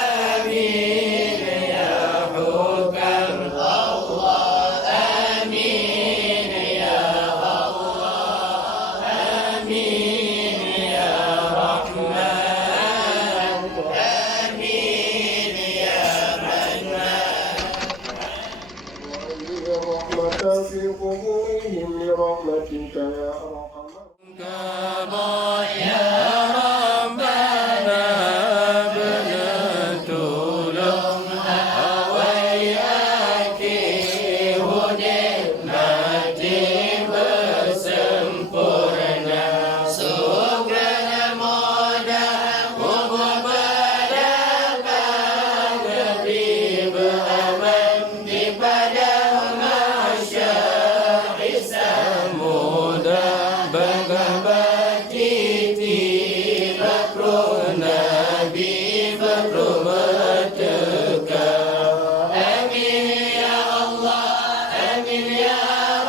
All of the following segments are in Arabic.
آمين يا حكم الله آمين يا الله آمين يا رحمن آمين يا منان وأنزل الرحمة في قبورهم لرحمتك يا أرحم يا ربنا ابنة لمها وياك ونعمتي بسمبرنا سكرنا مودا ومبارك قريب أمن ببدر مشاعر سمودا بغبتي بكر نبي بكر متك آمين يا الله آمين يا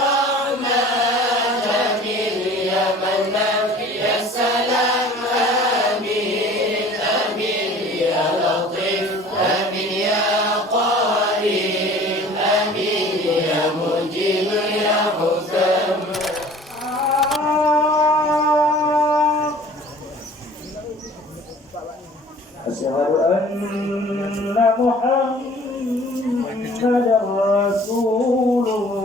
رحمن آمين يا منان يا سلام آمين آمين يا لطيف آمين يا قريب آمين يا مجيب يا حكم أشهد أن محمدا رسول الله